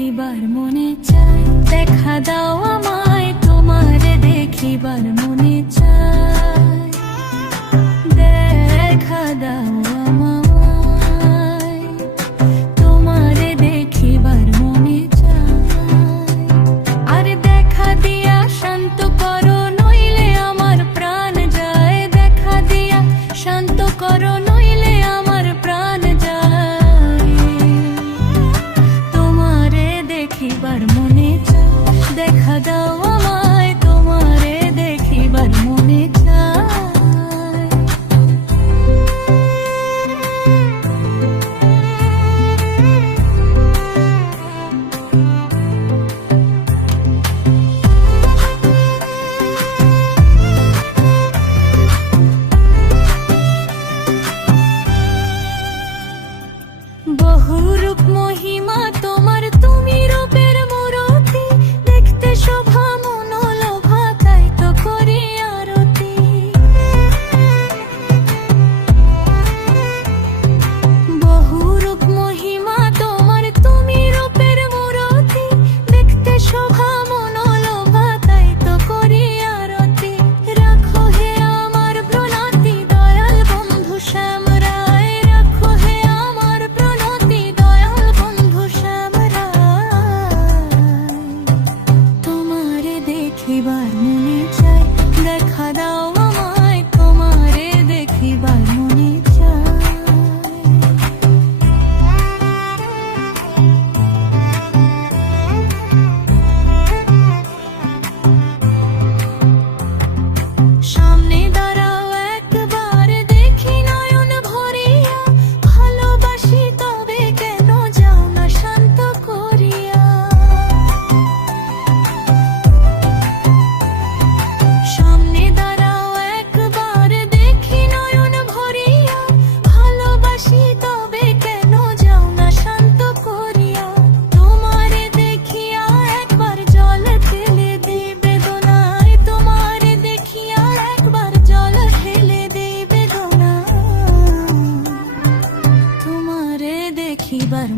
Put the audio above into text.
দেখিবার মনে চায়, দেখা দাও আমায় তোমারে দেখিবার মনে চায়, দেখা দাও আমায় তোমারে দেখিবার মনে চায়। আর দেখা দিয়া শান্ত করো নইলে আমার প্রাণ যায়, দেখা দিয়া শান্ত করো নইলে আমার প্রাণ যায়। তোমারে দেখিবার মনে চায়, দেখা দাও আমায় তোমারে দেখিবার মনে চায়। বহুরূপ মহিমা তোমার, তুমি রূপের মূরতি, দেখতে শোভা মনোলোভা, তাই তো করি আরতি। বহুরূপ মহিমা তোমার, তুমি রূপের মূরতি, দেখতে শোভা মনোলোভা, তাই তো করি আরতি। রাখো হে আমার প্রণতি দয়াল বন্ধু শ্যাম রায়, রাখো হে আমার প্রণতি দয়াল বন্ধু শ্যাম রায়। তোমারে দেখিবার মনে চায়, দেখা দাও আমায় তোমারে দেখিবার মনে চায়। সামনে দাঁড়াও একবার দেখি নয়ন ভরিয়া, ভালোবাসি তবে কেন যাও না শান্ত করিয়া। সামনে দাঁড়াও একবার দেখি নয়ন ভরিয়া, ভালোবাসি তবে কেন যাও না শান্ত করিয়া। তোমারে দেখিয়া একবার জল ঢেলে দিই বেদনায়, তোমারে দেখিয়া একবার জল ঢেলে দিই বেদনায়। তোমারে দেখিবার